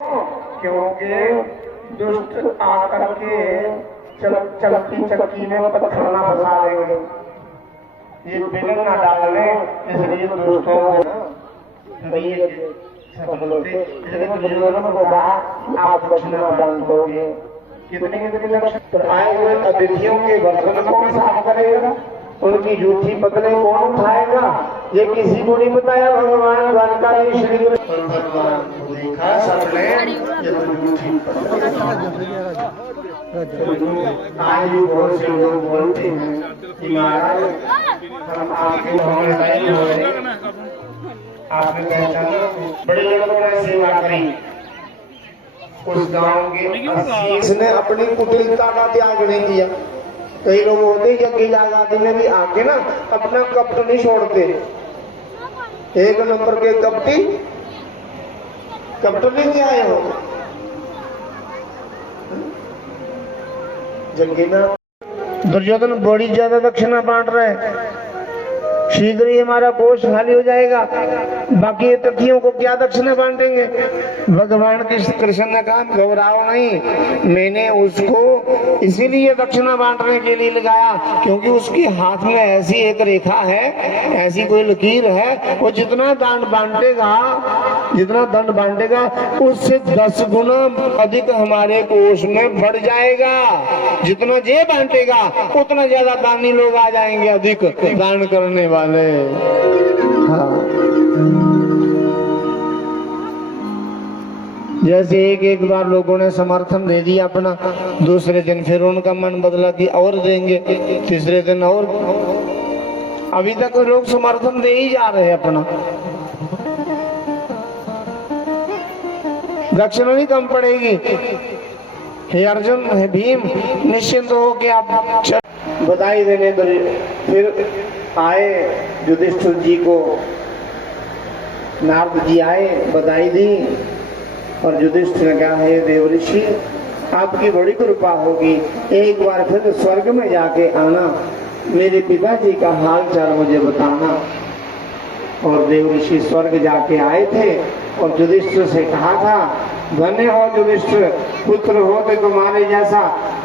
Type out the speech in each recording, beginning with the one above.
क्योंकि दुष्ट आकर के चलती चक्की में पत्थरना फंसा देंगे, ये बिलन ना डालने, इसलिए दोस्तों आप दक्षिणा दान दोगे। कितने कितने लक्ष्य आए हुए अतिथियों के बर्तन कौन साफ करेगा, उनकी जूठी पतले कौन उठाएगा, ये किसी को नहीं बताया। भगवान द्वारकाधीश श्री भगवान को देखा सबने, आज बहुत से लोग बोलते हैं कि महाराज हम आपके नहीं हो रहे, आपने पहचाना बड़े लोगों ने सेवा करी उस गांव के, इसने अपनी कुटिलता का त्याग नहीं किया। कई लोग होते यज्ञ आजादी में भी आके ना अपना कपट नहीं छोड़ते, एक नंबर के कपटी कपट लेके आए हो यज्ञ में। दुर्योधन बड़ी ज्यादा दक्षिणा बांट रहे, शीघ्र ही हमारा कोष खाली हो जाएगा, बाकी तिथियों को क्या दक्षिणा बांटेंगे। भगवान कृष्ण ने कहा घबराओ नहीं, मैंने उसको इसीलिए दक्षिणा बांटने के लिए लगाया क्योंकि उसके हाथ में ऐसी एक रेखा है, ऐसी कोई लकीर है, वो जितना दंड बांटेगा उससे 10 गुना अधिक हमारे कोष में बढ़ जाएगा। जितना ये बांटेगा उतना ज्यादा दानी लोग आ जाएंगे, अधिक दान करने वाले। हाँ, जैसे एक बार लोगों ने समर्थन दे दिया अपना, दूसरे दिन फिर उनका मन बदला कि और देंगे, तीसरे दिन और, अभी तक लोग समर्थन दे ही जा रहे हैं अपना। दक्षिणा नहीं कम पड़ेगी। हे अर्जुन, हे भीम, निश्चिंत हो कि आप बधाई देने। फिर आए युधिष्ठिर जी को, नारद जी आए, बधाई दी, और युधिष्ठिर ने कहा हे देवऋषि आपकी बड़ी कृपा होगी, एक बार फिर स्वर्ग में जाके आना, मेरे पिताजी का हाल चाल मुझे बताना। और देवऋषि स्वर्ग जाके आए थे और युधिष्ठिर से कहा था धन्य हो युधिष्ठिर, पुत्र हो तो तुम्हारे जैसा,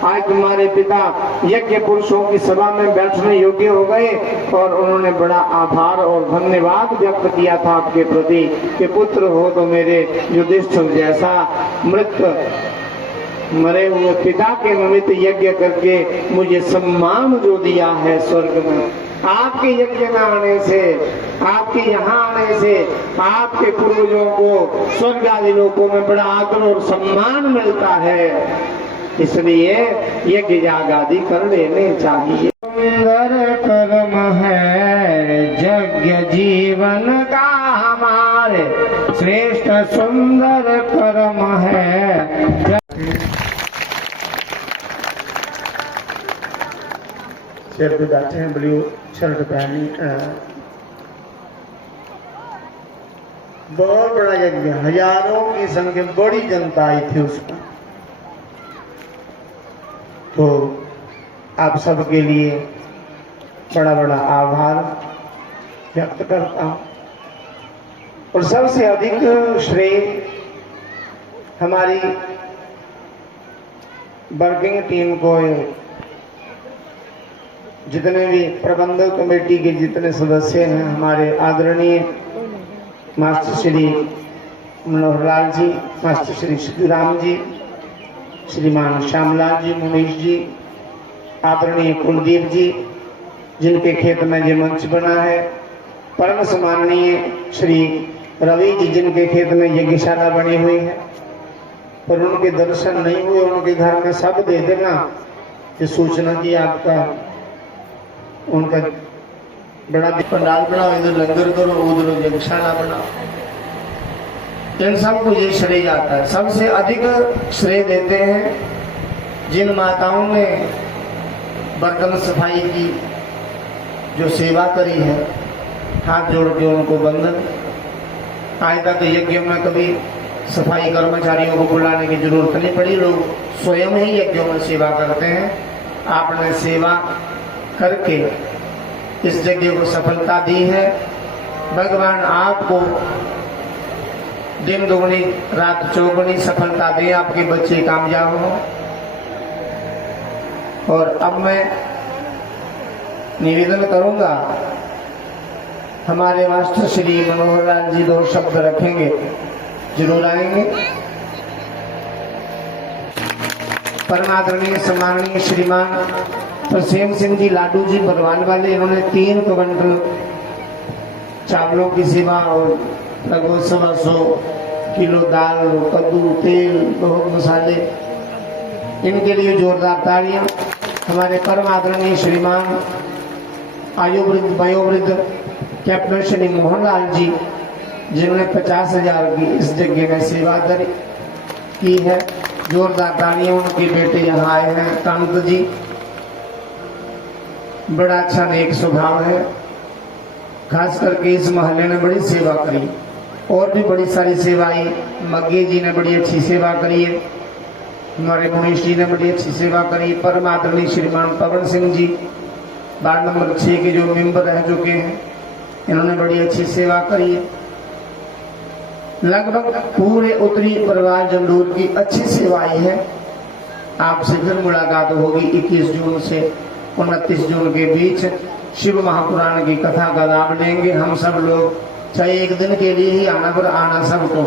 आज तुम्हारे पिता यज्ञ पुरुषों की सभा में बैठने योग्य हो गए। और उन्होंने बड़ा आभार और धन्यवाद व्यक्त किया था आपके प्रति कि पुत्र हो तो मेरे युधिष्ठिर जैसा, मरे हुए पिता के निमित्त यज्ञ करके मुझे सम्मान जो दिया है स्वर्ग में, आपके यज्ञ में आने से, आपके यहाँ आने से आपके पूर्वजों को स्वर्ग आदि लोकों में बड़ा आदर और सम्मान मिलता है, इसलिए यज्ञ याग आदि कर लेने चाहिए। सुंदर कर्म है यज्ञ जीवन का हमारे, श्रेष्ठ सुंदर कर्म है। सिर पे बैठे हैं, ब्लू शर्ट पहनी, बहुत बड़ा यज्ञ, हजारों की संख्या, बड़ी जनता आई थी उसमें। तो आप सबके लिए बड़ा बड़ा आभार व्यक्त करता हूं। और सबसे अधिक श्रेय हमारी वर्किंग टीम को, जितने भी प्रबंधक कमेटी के जितने सदस्य हैं, हमारे आदरणीय मास्टर श्री मनोहर लाल जी, मास्टर श्री श्रीराम जी, श्रीमान श्यामलाल जी, मुनीश जी, आदरणीय कुलदीप जी, जिनके खेत में ये मंच बना है, परम सम्माननीय श्री रवि जी, जिनके खेत में यज्ञशाला बनी हुई है, पर उनके दर्शन नहीं हुए, उनके घर में सब दे देना, ये सूचना की आपका, उनका बड़ा पंडाल बनाओ, इधर लंगर करो, उधर यज्ञशाला बनाओ, इन सबको ये श्रेय जाता है। सबसे अधिक श्रेय देते हैं जिन माताओं ने बर्तन सफाई की, जो सेवा करी है, हाथ जोड़ के उनको वंदन। आज तक यज्ञ में कभी सफाई कर्मचारियों को बुलाने की जरूरत नहीं पड़ी, लोग स्वयं ही यज्ञों में सेवा करते हैं। आपने सेवा करके इस यज्ञ को सफलता दी है, भगवान आपको दिन दुगनी रात चौगुनी सफलता दें, आपके बच्चे कामयाब हों। और अब मैं निवेदन करूंगा, हमारे मास्टर श्री मनोहर लाल जी 2 शब्द रखेंगे, जरूर आएंगे। परमादरणीय सम्माननीय श्रीमान प्रसेम सिंह जी लाडू जी भगवान वाले, इन्होंने 3 क्विंटल चावलों की सेवा और लगभग 125 किलो दाल, कद्दू, तेल, बहुत मसाले, इनके लिए जोरदार तालियां। हमारे परम आदरणीय श्रीमान वयोवृद्ध कैप्टन श्री मोहन लाल जी, जिन्होंने 50,000 की इस जगह में सेवा की है, जोरदार तालियां। उनके बेटे यहाँ आए हैं कांत जी, बड़ा अच्छा नेक स्वभाव है, खास करके इस मोहल्ले ने बड़ी सेवा करी। और भी बड़ी सारी सेवाएं, मग्गे जी ने बड़ी अच्छी सेवा करी है, हमारे मुनीश जी ने बड़ी अच्छी सेवा करी। परम आदरणीय श्रीमान पवन सिंह जी वार्ड नंबर 6 के जो मेंबर रह चुके हैं, इन्होंने बड़ी अच्छी सेवा करी है। लगभग पूरे उत्तरी परिवार जंडूर की अच्छी सेवाएं है। आपसे फिर मुलाकात होगी 21 जून से 29 जून के बीच। शिव महापुराण की कथा का लाभ लेंगे हम सब लोग, चाहे एक दिन के लिए ही आना, पर आना सबको।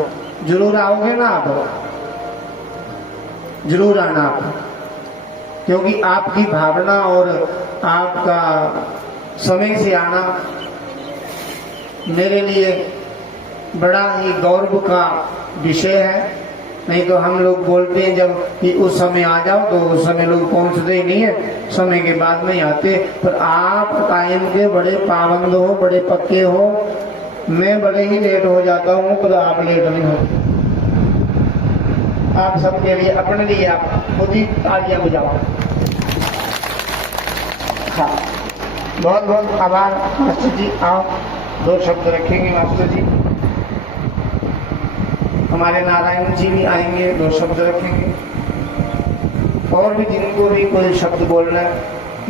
जरूर आओगे ना आप, जरूर आना आप, क्योंकि आपकी भावना और आपका समय से आना मेरे लिए बड़ा ही गौरव का विषय है। नहीं तो हम लोग बोलते हैं जब कि उस समय आ जाओ, तो उस समय लोग पहुंचते ही नहीं है, समय के बाद में आते। पर आप टाइम के बड़े पाबंद हो, बड़े पक्के हो। मैं बड़े ही लेट हो जाता हूँ, पर आप लेट नहीं हो। आप सबके लिए, अपने लिए आप खुद ही तालियां बजाओ। हाँ, बहुत बहुत आभार मास्टर जी। आओ 2 शब्द रखेंगे मास्टर जी। हमारे नारायण जी भी आएंगे, 2 शब्द रखेंगे। और भी जिनको भी कोई शब्द बोलना है,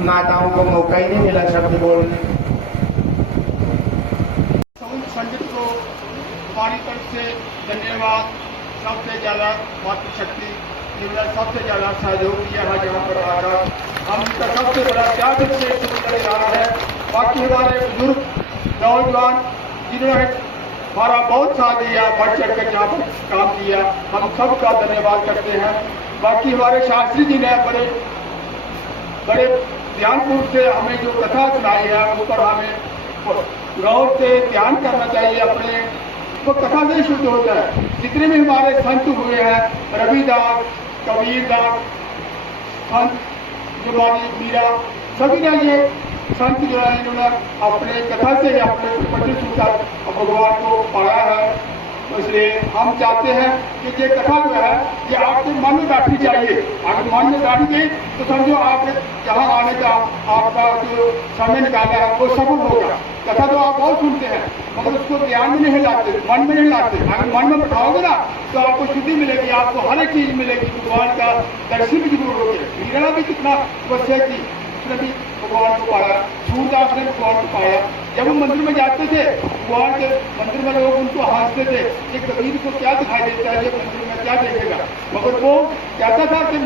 माताओं को मौका ही नहीं मिला शब्द बोलने। संगीत को हमारी तरफ से धन्यवाद। सबसे ज्यादा मातृशक्ति जिन्होंने सबसे ज्यादा सहयोग किया है, जहाँ पर आकर हम इसका सबसे बड़ा त्याग से शुरू करे जा रहा है। बाकी हमारे बुजुर्ग नौजवान जिन्होंने हमारा बहुत साथ दिया, बढ़ चढ़ कर जहाँ पर काम किया, हम सबका धन्यवाद करते हैं। बाकी हमारे शास्त्री जी ने बड़े ध्यानपूर्वक से हमें जो कथा सुनाई है, उस पर हमें गौर से ध्यान करना चाहिए। अपने तो कथा से शुद्ध होता है। जितने भी हमारे संत हुए हैं, रविदास, कबीरदास, संत जुबानी, मीरा, सभी ने ये संत जो है इन्होंने अपने कथा से अपने पठित सुनकर भगवान को पाया है। तो इसलिए हम चाहते हैं कि ये कथा जो है ये आपके मन में बैठनी चाहिए। अगर मन में बैठ गई तो समझो आपने जहाँ आने का आपका जो समय निकाला है वो सफल होगा। कथा तो आप बहुत सुनते हैं, मगर उसको ध्यान में नहीं लाते, मन में नहीं लाते। अगर मन में बैठाओगे ना तो आपको शुद्धि मिलेगी, आपको हर एक चीज मिलेगी। भगवान का दर्शन भी जरूर होगी। मीरा भी कितना वैसे की भी भगवान को पाया, सूरदास ने भगवान को पाया। जब वो मंदिर में जाते थे, भगवान के मंदिर में लोग उनको हंसते थे, ये कबीर को क्या दिखाई देता है, ये मंदिर में क्या देखेगा। मगर वो कहता था कि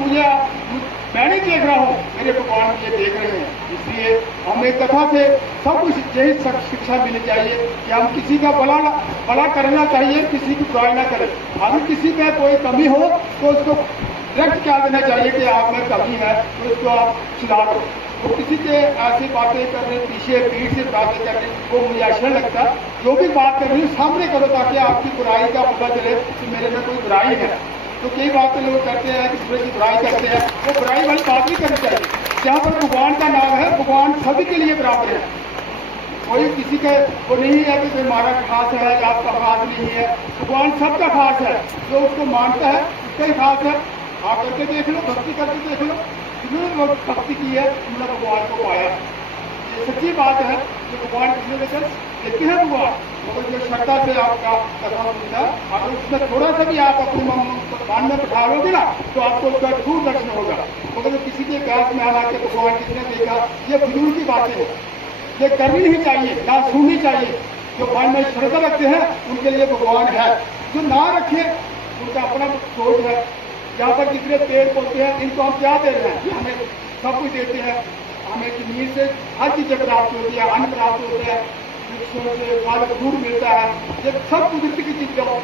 मैं नहीं देख रहा हूँ, मेरे भगवान ये देख रहे हैं। इसलिए हमें कथा से सब कुछ यही शिक्षा मिलनी चाहिए कि हम किसी का भला करना चाहिए, किसी की बुराई ना करें। अगर किसी का कोई कमी हो तो उसको डायरेक्ट क्या देना चाहिए कि आप में कमी है, तो उसको आप सुधारो। तो किसी के ऐसी बातें करने, पीछे पीठ से बातें करने, वो मुझे अच्छा लगता। जो भी बात कर रही है सामने करो, ताकि आपकी बुराई का पता चले कि मेरे में कोई बुराई है। तो कई बातें लोग करते हैं, दूसरे की बुराई करते हैं, वो बुराई वाली बात नहीं करनी चाहिए। जहाँ पर भगवान का नाम है, भगवान सभी के लिए बराबर है। कोई किसी का वो नहीं है कि हमारा खास है या आपका खास नहीं है। भगवान सबका खास है, जो उसको मानता है उसका ही खास है। आप करके देख लो, भक्ति करके देख लो, जिन्होंने लोग भक्ति की है उन्होंने भगवान को पाया। ये सच्ची बात है कि भगवान किसी लेकर देखते हैं भगवान, मगर जो श्रद्धा से आपका कथा सुनता है, अगर उसमें थोड़ा सा भी आप अपने मन में बैठा लोगे ना तो आपको उसका दूर दर्शन होगा। मगर किसी के व्यास में आना कि भगवान किसने देखा, ये फिजूल की बातें है, ये करनी नहीं चाहिए, ना सुननी चाहिए। जो मन में श्रद्धा रखते हैं उनके लिए भगवान है, जो ना रखे उनका अपना सोच है। यहाँ पर जितने पेड़ पौधे हैं इनको हम क्या दे रहे हैं? ये हमें सब कुछ देते हैं, हमें जमीन से हर चीज़ें प्राप्त होती है, अन्न प्राप्त होते हैं, वृक्षों से फल फूल मिलता है, ये सब कुदरती की चीज़ों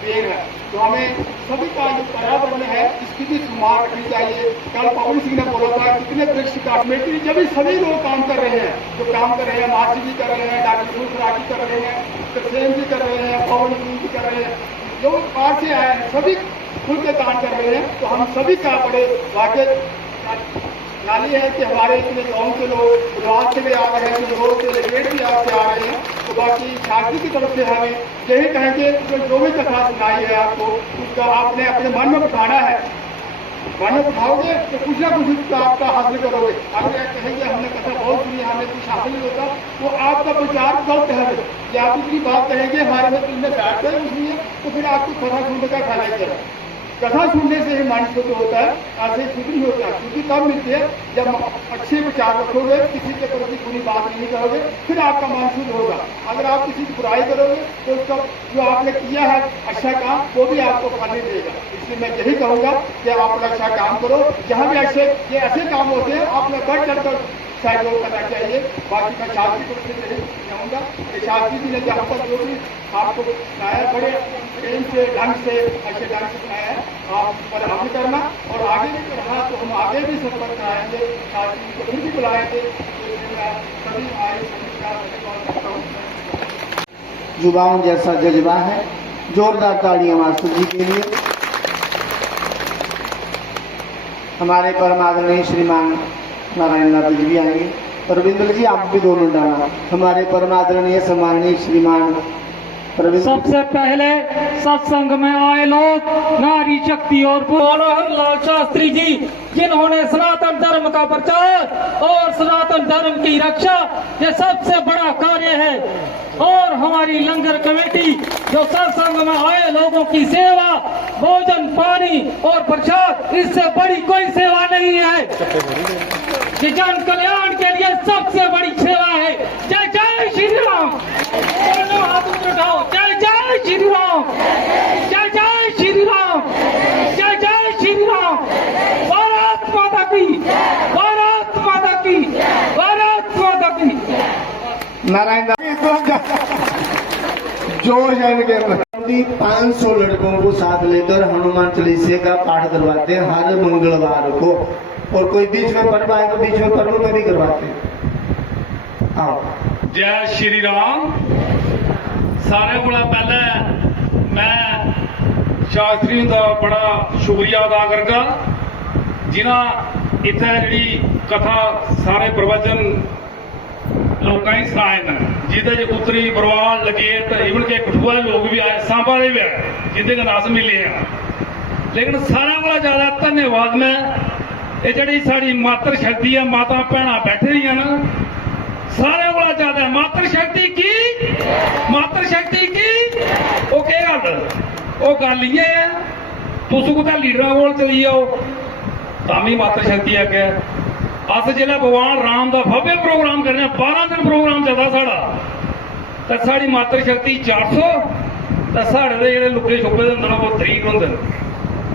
पेड़ है। तो हमें सभी का जो पर्यावरण है इसकी भी संभाल रखनी चाहिए। कल पवन सिंह ने बोला था कितने वृक्ष कमेटी जब भी सभी लोग काम कर रहे हैं, जो काम कर रहे हैं, मासी जी कर रहे हैं, डॉक्टर सुखराजी कर रहे हैं, तरसेन जी कर रहे हैं, पवन सिंह जी कर रहे हैं, जो बाहर से आए हैं सभी खुल के काम कर रहे हैं। तो हम सभी का बड़े वाकई नाली है कि हमारे इतने गाँव के लोग रात से भी आ रहे हैं, जो रोड से लेट भी आपसे आ रहे हैं। तो बाकी शास्त्री की तरफ से हमें यही कहेंगे जो भी कथा सुनाई है आपको उसका आपने अपने मन में बिठाना है। मन में बिठाओगे तो कुछ ना कुछ उसका आपका हासिल करोगे। अगर आप कहेंगे हमने कथा बहुत सुनी, हमें कुछ हासिल नहीं होता, वो आपका विचार गलत है। या आप दूसरी बात कहेंगे हमारे में तुमने बैठ कर कुछ नहीं है, तो फिर आपको कथा सुनने का फायदा क्या है? कथा सुनने से ही मन शुद्ध होता है, ऐसे शुद्ध नहीं होता है। क्योंकि तब मिलते हैं जब अच्छे विचार रखोगे, किसी के प्रति बुरी बात नहीं करोगे, फिर आपका मन शुद्ध होगा। अगर आप किसी की बुराई करोगे तो उसका जो आपने किया है अच्छा काम वो भी आपको फल नहीं देगा। इसलिए मैं यही कहूँगा कि आप अच्छा काम करो। जहाँ भी ये ऐसे काम होते हैं आपने बढ़ चढ़ कर सहयोग करना चाहिए। बाकी मैं शास्त्री को यही कहूँगा कि शास्त्री जी ने जहाँ पर जो भी आपको सिखाया बड़े प्रेम से ढंग से अच्छे ढंग से सिखाया है, आप पर अमल करना और आगे भी रहा तो हम आगे भी सफर कराएंगे। शास्त्री जी को फिर भी बुलाएंगे। सभी आए सभी का धन्यवाद करता हूँ। युवाओं जैसा जज्बा है, जोरदार तालियां मास्टर जी के लिए। हमारे परम आदरणीय श्रीमान नारायण नाथ जी भी आएंगे। रविंद्र जी आप भी 2 मिनट आना। हमारे परम आदरणीय सम्माननीय श्रीमान सबसे पहले सत्संग में आए लोग नारी शक्ति और मनोहरलाल शास्त्री जी, जिन्होंने सनातन धर्म का प्रचार और सनातन धर्म की रक्षा ये सबसे बड़ा कार्य है। और हमारी लंगर कमेटी जो सत्संग में आए लोगों की सेवा, भोजन पानी और प्रसाद, इससे बड़ी कोई सेवा नहीं है। ये जन कल्याण के लिए सबसे बड़ी सेवा है। जय जय श्री राम। दोनों हाथ ऊपर उठाओ। जय जय श्री राम, जय जय श्री राम, जय जय श्री राम। भारत माता की, भारत माता की, भारत माता की। नारायण जोर जाने के 500 लड़कों को साथ लेकर हनुमान चालीसे का पाठ करवाते हैं हर मंगलवार को। और कोई बीच में पर्व आए तो बीच में पर्व में भी करवाते हैं। आओ। जय श्री राम। सारे कोला पहले मैं शास्त्री का बड़ा शुक्रिया अदा करगा जिन्हें इतने जी कथा सारे प्रवचन लोगों ही सुनाए हैं, जिदे उत्तरी बरवाल लगेत इवन के कठुआ लोग भी आए, सांबा भी आए जिंदे का नास मिले हैं। लेकिन सारे को ज्यादा धन्यवाद मैं ये जी साड़ी मातर शक्ति है, माता भैन बैठे रही ना, सारे को ज्यादा मातर शक्ति की, मातर शक्ति की वो क्या गल ये है। तुम कुछ लीडर कोल चली जाओ तामी मातर शक्ति अगे। अस जिसले भगवान राम का भव्य प्रोग्राम करने 12 दिन प्रोग्राम चलता साड़ा, तो साड़ी मातर शक्ति 400, तो साढ़े जो लुके छुपे होंगे वो 3 होंगे।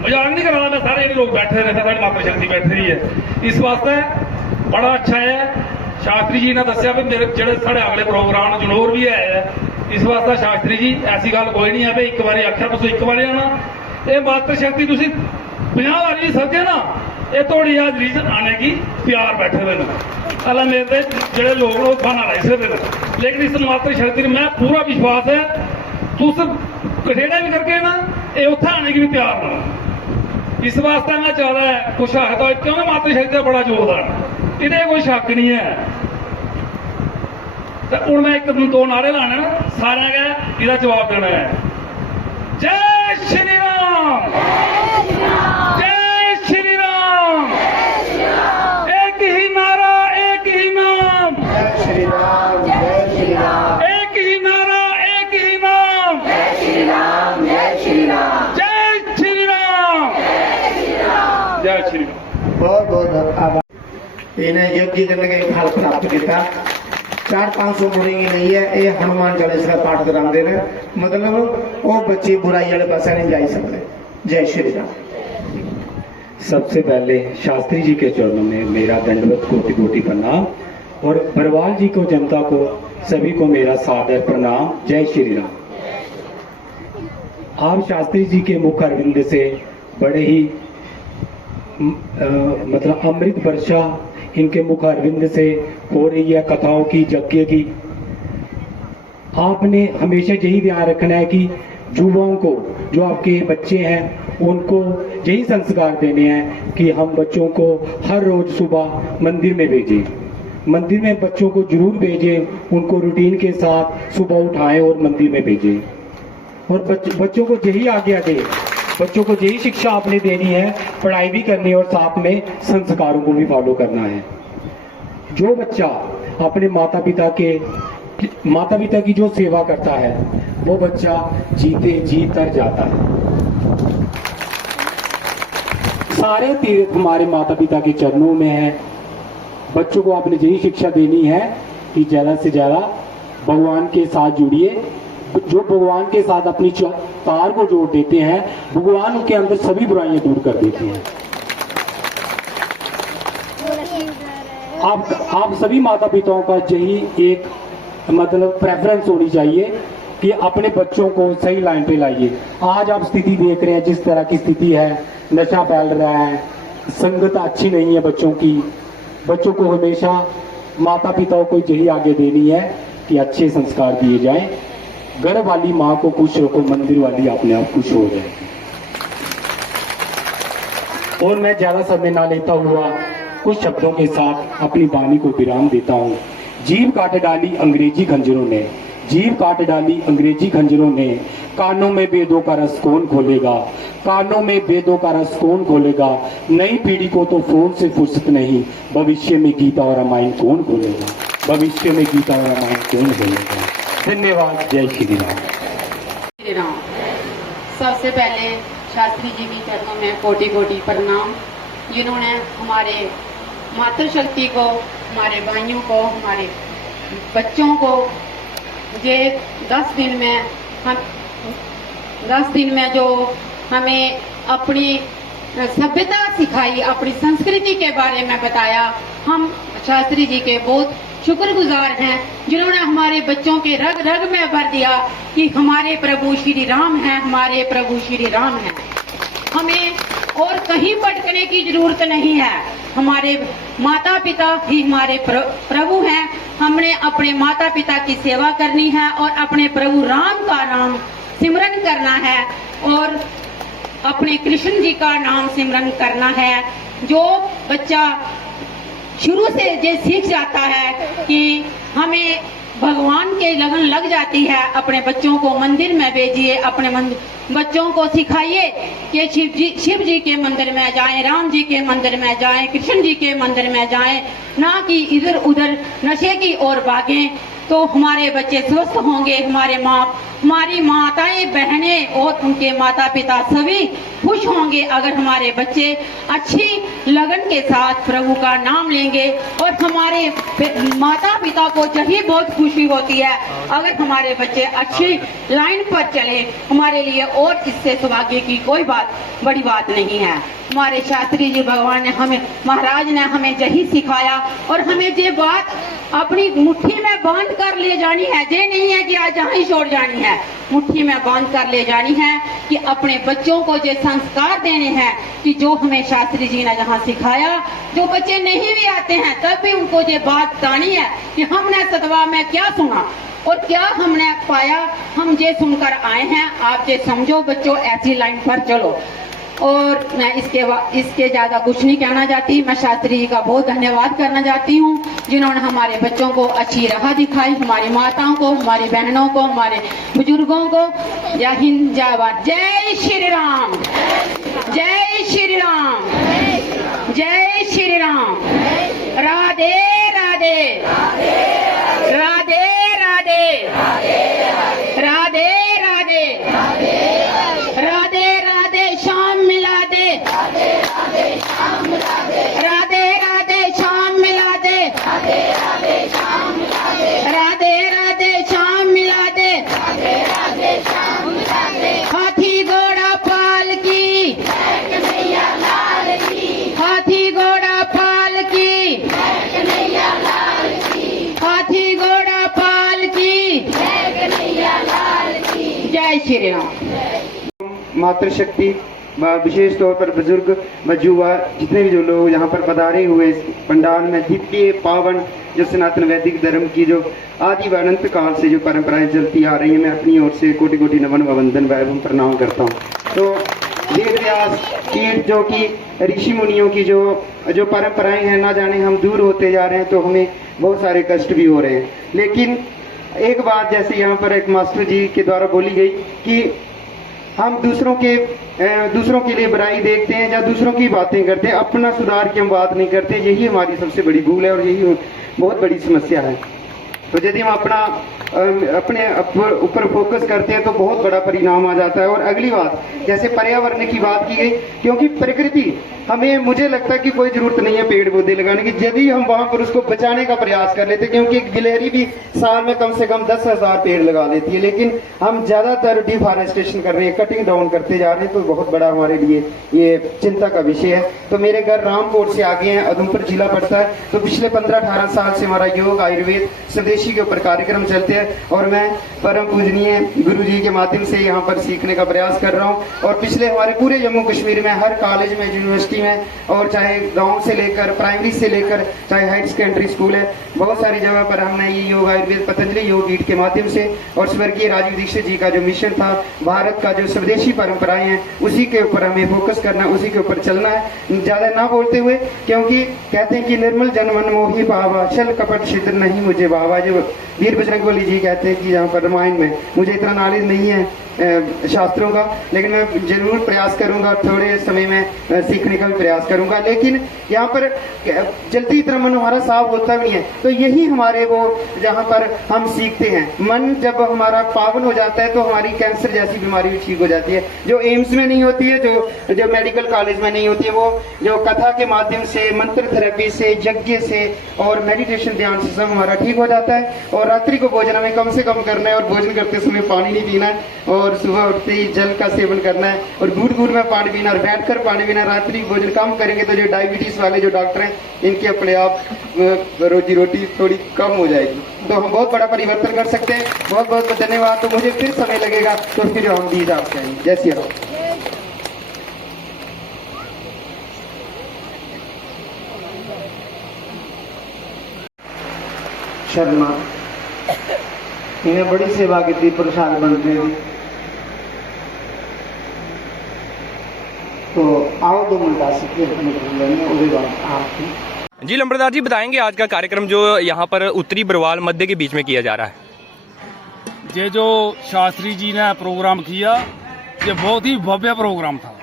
मजाक नहीं करा, मैं सारे लोग बैठे रहे, साड़ी मातर शक्ति बैठी रही है। इस वास्ते बड़ा अच्छा है। शास्त्री जी ने दसिया भी मेरे जो साढ़े अगले प्रोग्राम जनौर भी है, इस वास्ते शास्त्री जी ऐसी गल कोई नहीं है भी एक बार आख्या तुम एक बार आना। ये मातर शक्ति तुम 50 बार नहीं सकते ना, ये थोड़ी हाजरी आने की प्यार बैठे हुए हैं। अल्लाह मेरे जो लोग वो बहाना लाई सकते हैं, लेकिन इस मातर शक्ति मैं पूरा विश्वास है तुम कठेड़ा भी करके ना ये उत्थे आने की भी तैयार हो। इस वास्ते मैं ज्यादा कुछ आखता क्यों मातर शक्ति का बड़ा जोरदार, इधर कोई शक नहीं है। तो हूँ मैं 1-2 नारे लाने सारे का जवाब देना है। जय श्री राम, जय श्री राम, एक ही नारा एक ही नाम, जय श्री राम, जय श्री राम, एक ही नारा एक ही नाम, जय श्री राम, जय श्री राम, जय श्री राम, जय श्री राम। बहुत बहुत आभार। इन्हें यज्ञ करने का फल प्राप्त किया। 400-500 मुड़ेंगे नहीं है, ये हनुमान चालीसा का पाठ कराते हैं, मतलब वो बच्चे बुराई वाले पास नहीं जा सकते। जय श्री राम। सबसे पहले शास्त्री जी के चरणों में मेरा दंडवत कोटि कोटि प्रणाम और भरवाल जी को, जनता को, सभी को मेरा सादर प्रणाम। जय श्री राम। आप शास्त्री जी के मुख अरविंद से बड़े ही मतलब अमृत वर्षा इनके मुख अरविंद से हो रही है, कथाओं की, यज्ञ की। आपने हमेशा यही ध्यान रखना है कि युवाओं को, जो आपके बच्चे हैं, उनको यही संस्कार देने हैं कि हम बच्चों को हर रोज सुबह मंदिर में भेजें। मंदिर में बच्चों को जरूर भेजें, उनको रूटीन के साथ सुबह उठाएं और मंदिर में भेजें। और बच्चों को यही आज्ञा दें, बच्चों को यही शिक्षा आपने देनी है, पढ़ाई भी करनी है और साथ में संस्कारों को भी फॉलो करना है। जो बच्चा अपने माता पिता की जो सेवा करता है, वो बच्चा जीते जी तर जाता है। सारे तीर्थ हमारे माता पिता के चरणों में है। बच्चों को आपने यही शिक्षा देनी है कि ज्यादा से ज्यादा भगवान के साथ जुड़िए। जो भगवान के साथ अपनी तार को जोड़ देते हैं, भगवान उनके अंदर सभी बुराइयां दूर कर देते हैं। आप सभी माता पिताओं का यही एक मतलब प्रेफरेंस होनी चाहिए कि अपने बच्चों को सही लाइन पे लाइए। आज आप स्थिति देख रहे हैं, जिस तरह की स्थिति है, नशा फैल रहा है, संगत अच्छी नहीं है बच्चों की। बच्चों को हमेशा माता पिताओं को यही आगे देनी है कि अच्छे संस्कार दिए जाएं। घर वाली माँ को खुश रखो, मंदिर वाली अपने आप खुश हो जाए। और मैं ज्यादा समय ना लेता हुआ कुछ शब्दों के साथ अपनी वाणी को विराम देता हूँ। जीभ काट डाली अंग्रेजी खंजरों ने, जीभ काट डाली अंग्रेजी खंजरों ने, कानों में वेदों का रस कौन खोलेगा, कानों में वेदों का रस कौन खोलेगा। नई पीढ़ी को तो फोन से फुर्सत नहीं, भविष्य में गीता और रामायण कौन खोलेगा, भविष्य में गीता और रामायण कौन खोलेगा। धन्यवाद। जय श्री राम। श्री राम। सबसे पहले शास्त्री जी की चरणों में कोटि कोटि प्रणाम, जिन्होंने हमारे मातृशक्ति को, हमारे भाइयों को, हमारे बच्चों को ये 10 दिन में जो हमें अपनी सभ्यता सिखाई, अपनी संस्कृति के बारे में बताया, हम शास्त्री जी के बहुत शुक्रगुजार हैं, जिन्होंने हमारे बच्चों के रग रग में भर दिया कि हमारे प्रभु श्री राम हैं, हमारे प्रभु श्री राम हैं। हमें और कहीं भटकने की जरूरत नहीं है। हमारे माता पिता ही हमारे प्रभु हैं। हमने अपने माता पिता की सेवा करनी है और अपने प्रभु राम का नाम सिमरन करना है और अपने कृष्ण जी का नाम सिमरन करना है। जो बच्चा शुरू से ये सीख जाता है कि हमें भगवान के लगन लग जाती है, अपने बच्चों को मंदिर में भेजिए, अपने बच्चों को सिखाइए कि शिव जी के मंदिर में जाएं, राम जी के मंदिर में जाएं, कृष्ण जी के मंदिर में जाएं, ना कि इधर उधर नशे की ओर भागें। तो हमारे बच्चे स्वस्थ होंगे, हमारी माताएं बहनें और उनके माता पिता सभी खुश होंगे अगर हमारे बच्चे अच्छी लगन के साथ प्रभु का नाम लेंगे। और हमारे माता पिता को यही बहुत खुशी होती है अगर हमारे बच्चे अच्छी लाइन पर चले। हमारे लिए और इससे सौभाग्य की कोई बड़ी बात नहीं है। हमारे शास्त्री जी भगवान ने हमें, महाराज ने हमें यही सिखाया और हमें ये बात अपनी मुट्ठी में बांध कर ले जानी है। ये नहीं है कि आज जहाँ ही छोड़ जानी है, मुट्ठी में बांध कर ले जानी है कि अपने बच्चों को ये संस्कार देने हैं कि जो हमें शास्त्री जी ने जहाँ सिखाया। जो बच्चे नहीं भी आते हैं तब भी उनको ये बात बतानी है कि हमने सतवा में क्या सुना और क्या हमने पाया, हम ये सुनकर आए हैं। आप ये समझो बच्चों, ऐसी लाइन पर चलो। और मैं इसके ज्यादा कुछ नहीं कहना चाहती। मैं शास्त्री जी का बहुत धन्यवाद करना चाहती हूँ, जिन्होंने हमारे बच्चों को अच्छी राह दिखाई, हमारी माताओं को, हमारी बहनों को, हमारे बुजुर्गों को। जय हिंद, जय भारत, जय श्री राम, जय श्री राम, जय श्री राम। राधे राधे, राधे राधे, राधे राधे, राधे राधे, शाम मिला दे, राधे राधे, शाम मिला दे, राधे राधे, शाम मिला दे, राधे राधे, शाम मिला दे। श्री राम। मातृशक्ति व विशेष तौर पर बुजुर्ग व युवा जितने भी जो लोग यहाँ पर पधारे हुए इस पंडाल में दिव्य पावन जो सनातन वैदिक धर्म की जो आदि व अनंत काल से जो परंपराएं चलती आ रही हैं, मैं अपनी ओर से कोटि कोटि नमन व वंदन व एवं प्रणाम करता हूँ। तो वेद व्यास कीट जो कि ऋषि मुनियों की जो परंपराएं हैं, ना जाने हम दूर होते जा रहे हैं, तो हमें बहुत सारे कष्ट भी हो रहे हैं। लेकिन एक बात जैसे यहाँ पर एक मास्टर जी के द्वारा बोली गई कि हम दूसरों के लिए बुराई देखते हैं या दूसरों की बातें करते हैं, अपना सुधार की हम बात नहीं करते। यही हमारी सबसे बड़ी भूल है और यही बहुत बड़ी समस्या है। तो यदि हम अपने ऊपर फोकस करते हैं तो बहुत बड़ा परिणाम आ जाता है। और अगली बात, जैसे पर्यावरण की बात की गई, क्योंकि प्रकृति हमें, मुझे लगता है कि कोई जरूरत नहीं है पेड़ पौधे लगाने की, यदि हम वहां पर उसको बचाने का प्रयास कर लेते, क्योंकि गिलहरी भी साल में कम से कम 10,000 पेड़ लगा देती है, लेकिन हम ज्यादातर डिफॉरेस्टेशन कर रहे हैं, कटिंग डाउन करते जा रहे हैं। तो बहुत बड़ा हमारे लिए ये चिंता का विषय है। तो मेरे घर रामकोट से आगे हैं, उधमपुर जिला पड़ता है। तो पिछले 15-18 साल से हमारा योग आयुर्वेद स्वदेशी के ऊपर कार्यक्रम चलते हैं और मैं परम पूजनीय गुरु जी के माध्यम से यहाँ पर सीखने का प्रयास कर रहा हूँ। और पिछले हमारे पूरे जम्मू कश्मीर में हर कॉलेज में, यूनिवर्सिटी में, और चाहे गांव से लेकर प्राइमरी से लेकर चाहे हायर सेकेंडरी स्कूल है, बहुत सारी जगह पर हमने ये योग आयुर्वेद पतंजलि योग पीठ के माध्यम से और स्वर्गीय राजीव दीक्षित जी का जो मिशन था, भारत का जो स्वदेशी परंपराएं हैं, उसी के ऊपर हमें फोकस करना है, उसी के ऊपर चलना है, ज्यादा ना बोलते हुए। क्योंकि कहते हैं कि निर्मल जन मन मोहि भावा, छल कपट छिद्र नहीं मुझे भावा, जो वीर बजरंगबली जी कहते हैं कि यहाँ पर रामायण में, मुझे इतना नॉलेज नहीं है शास्त्रों का, लेकिन मैं जरूर प्रयास करूंगा, थोड़े समय में सीखने का भी प्रयास करूंगा। लेकिन यहाँ पर जल्दी इतना मन हमारा साफ होता भी नहीं है। तो यही हमारे वो जहाँ पर हम सीखते हैं, मन जब हमारा पावन हो जाता है तो हमारी कैंसर जैसी बीमारी भी ठीक हो जाती है, जो एम्स में नहीं होती है, जो मेडिकल कॉलेज में नहीं होती है। वो जो कथा के माध्यम से, मंत्र थेरेपी से, यज्ञ से और मेडिटेशन ध्यान से सब हमारा ठीक हो जाता है। और रात्रि को भोजन हमें कम से कम करना है और भोजन करते समय पानी नहीं पीना है और सुबह उठते ही जल का सेवन करना है और घूट में पानी पीना और बैठकर पानी पीना। रात्रि भोजन कम करेंगे तो जो डायबिटीज वाले जो डॉक्टर हैं, इनकी अपने आप रोजी रोटी थोड़ी कम हो जाएगी। तो हम बहुत बड़ा परिवर्तन कर सकते हैं। बहुत बहुत धन्यवाद। तो मुझे फिर समय लगेगा तो फिर हम दीज आपसे आएंगे। जय श्री राम। शर्मा इन्हें बड़ी सेवा की थी, प्रसाद बनते हैं। तो आओ 2 मिनट आ सकते आपकी। जी लंबरदार जी, बताएंगे आज का कार्यक्रम जो यहाँ पर उत्तरी बरवाल मध्य के बीच में किया जा रहा है। ये जो शास्त्री जी ने प्रोग्राम किया, ये बहुत ही भव्य प्रोग्राम था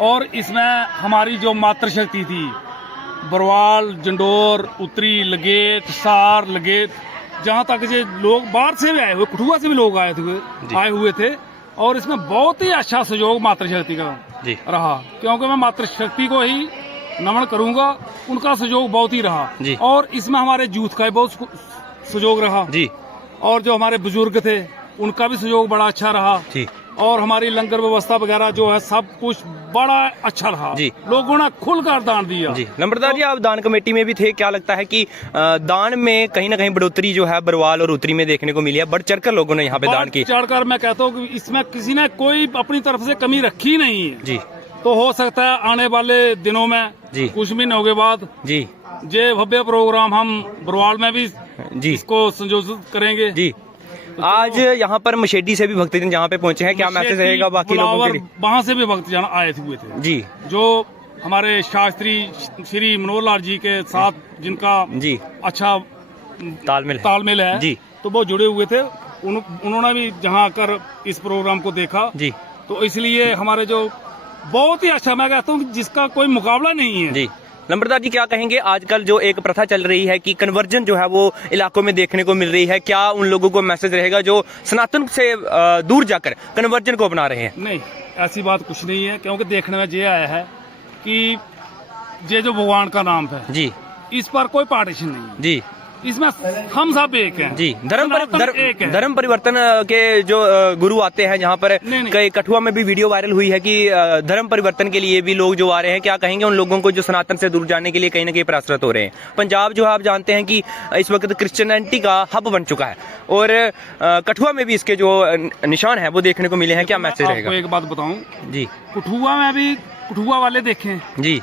और इसमें हमारी जो मातृशक्ति थी, बरवाल, जंडोर, उत्तरी, लगेत, सार, लगेत, जहाँ तक ये लोग बाहर से भी आए हुए, कठुआ से भी लोग आए हुए थे और इसमें बहुत ही अच्छा सहयोग मातृशक्ति का रहा। क्योंकि मैं मातृशक्ति को ही नमन करूंगा, उनका सहयोग बहुत ही रहा और इसमें हमारे यूथ का भी बहुत सहयोग रहा जी। और जो हमारे बुजुर्ग थे उनका भी सहयोग बड़ा अच्छा रहा जी। और हमारी लंगर व्यवस्था वगैरह जो है सब कुछ बड़ा अच्छा रहा जी। लोगों ने खुलकर दान दिया जी। नंबरदार जी, आप दान कमेटी में भी थे, क्या लगता है कि दान में कहीं ना कहीं बढ़ोतरी जो है बरवाल और उत्तरी में देखने को मिली है? बढ़ चढ़कर लोगों ने यहाँ पे दान की। चढ़कर मैं कहता हूँ कि इसमें किसी ने कोई अपनी तरफ से कमी रखी नहीं है जी। तो हो सकता है आने वाले दिनों में जी, कुछ महीनों के बाद जी, ये भव्य प्रोग्राम हम बरवाल में भी जी इसको संयोजित करेंगे जी। आज यहाँ पर मशेडी से भी भक्तजन जहाँ पे पहुँचे हैं, क्या मैसेज रहेगा बाकी लोगों के लिए? वहाँ से भी भक्तजन आए हुए थे जी, जो हमारे शास्त्री श्री मनोहर लाल जी के साथ जिनका जी अच्छा तालमेल है जी, तो वो जुड़े हुए थे। उन्होंने भी जहाँ आकर इस प्रोग्राम को देखा जी, तो इसलिए हमारे जो बहुत ही अच्छा, मैं कहता हूँ जिसका कोई मुकाबला नहीं है जी। नंबरदार जी, क्या कहेंगे आजकल जो एक प्रथा चल रही है कि कन्वर्जन जो है वो इलाकों में देखने को मिल रही है, क्या उन लोगों को मैसेज रहेगा जो सनातन से दूर जाकर कन्वर्जन को अपना रहे हैं? नहीं, ऐसी बात कुछ नहीं है। क्योंकि देखने में ये आया है कि ये जो भगवान का नाम है जी, इस पर कोई पार्टीशन नहीं है जी। इसमें हम सब एक हैं जी। सनातन एक है। धर्म परिवर्तन के जो गुरु आते हैं जहाँ पर नहीं। कई कठुआ में भी वीडियो वायरल हुई है कि धर्म परिवर्तन के लिए भी लोग जो आ रहे हैं, क्या कहेंगे उन लोगों को जो सनातन से दूर जाने के लिए कहीं ना कहीं प्रयासरत हो रहे हैं? पंजाब जो है आप जानते हैं कि इस वक्त क्रिश्चियनिटी का हब बन चुका है और कठुआ में भी इसके जो निशान है वो देखने को मिले हैं। क्या मैसेज रहेगा? आपको एक बात बताऊं जी कठुआ में भी कठुआ वाले देखें, जी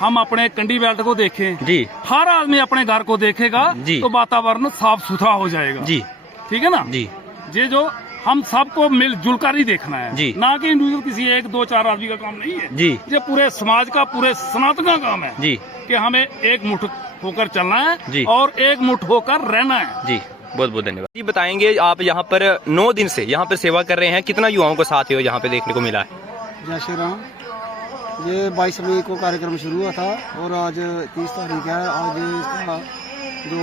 हम अपने कंडी बेल्ट को देखें जी हर आदमी अपने घर को देखेगा जी। तो वातावरण साफ सुथरा हो जाएगा जी ठीक है ना जी ये जो हम सबको मिलजुल कर ही देखना है जी। ना कि इंडिविजुअल किसी एक दो चार आदमी का काम नहीं है जी ये पूरे समाज का पूरे सनातन का काम है जी कि हमें एक मुठ होकर चलना जी। है और एक मुठ होकर रहना है जी। बहुत बहुत धन्यवाद जी। बताएंगे आप यहाँ पर 9 दिन से यहाँ पर सेवा कर रहे हैं, कितना युवाओं को साथ हो यहाँ पे देखने को मिला है? जय श्री राम। ये 22 मई को कार्यक्रम शुरू हुआ था और आज 30 तारीख है। आज इसका जो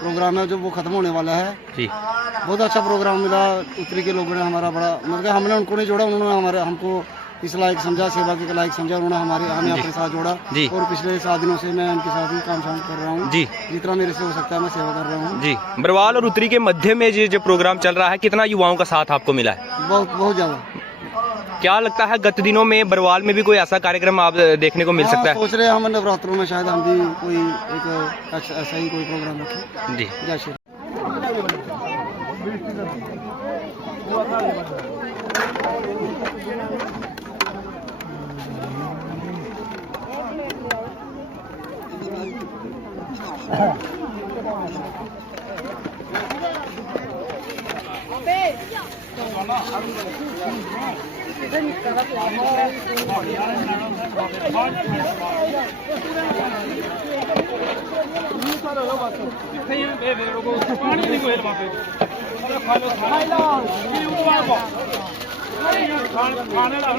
प्रोग्राम है जो वो खत्म होने वाला है। जी बहुत अच्छा प्रोग्राम मिला। उत्तरी के लोगों ने हमारा बड़ा मतलब हमने उनको नहीं जोड़ा, उन्होंने हमारे हमको इस लायक समझा, सेवा के लायक समझा, उन्होंने हमें अपने साथ जोड़ा। जी। और पिछले 7 दिनों से मैं उनके साथ ही काम शाम कर रहा हूँ जी। जितना मेरे से हो सकता है मैं सेवा कर रहा हूँ जी। बरवाल और उत्तरी के मध्य में जो प्रोग्राम चल रहा है, कितना युवाओं का साथ आपको मिला है? बहुत ज़्यादा। क्या लगता है गत दिनों में बरवाल में भी कोई ऐसा कार्यक्रम आप देखने को मिल सकता है? सोच रहे हैं हम नवरात्रों में शायद हम भी कोई एक ऐसा ही कोई प्रोग्राम रखें। जी जय श्री पानी नहीं कोई वहाँ पे खा लो खाने ला